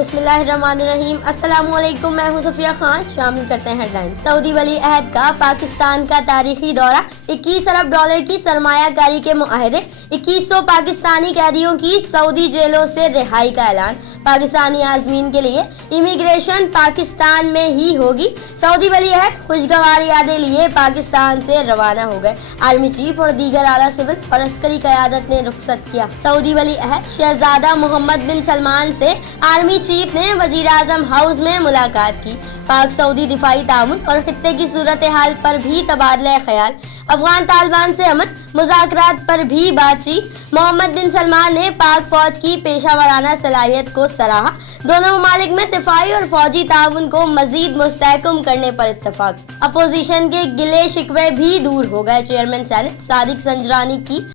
बिस्मिल्लाहिर्रहमानिर्रहीम। अस्सलामु अलैकुम, मैं हूं सफिया खान। शामिल करते हैं हेडलाइन। सऊदी वली अहद का पाकिस्तान का तारीखी दौरा, 21 अरब डॉलर की सरमायाकारी के मुआहदे, 2100 पाकिस्तानी कैदियों की सऊदी जेलों से रिहाई का ऐलान। पाकिस्तानी आज़मीन के लिए इमिग्रेशन पाकिस्तान में ही होगी। सऊदी वली अहद खुशगवार यादें लिए पाकिस्तान से रवाना हो गए। आर्मी चीफ और दीगर आला सिविल और अस्करी क़यादत ने रुखसत किया। सऊदी वली अहद शहजादा मोहम्मद बिन सलमान से आर्मी चीफ ने वजीर आजम हाउस में मुलाकात की। पाक सऊदी दिफाई ताउन और खित्ते की सूरत हाल पर भी तबादला ख्याल। अफगान तालिबान से अमन मुज़ाकरात पर भी बातचीत। मोहम्मद बिन सलमान ने पाक फौज की पेशा वराना सलाहियत को सराहा। दोनों ममालिक में दिफाई और फौजी ताउन को मजीद मुस्तहकम करने पर इत्तफाक। अपोजिशन के गिले शिकवे भी दूर हो गए। चेयरमैन सेनेट सादिक संजरानी की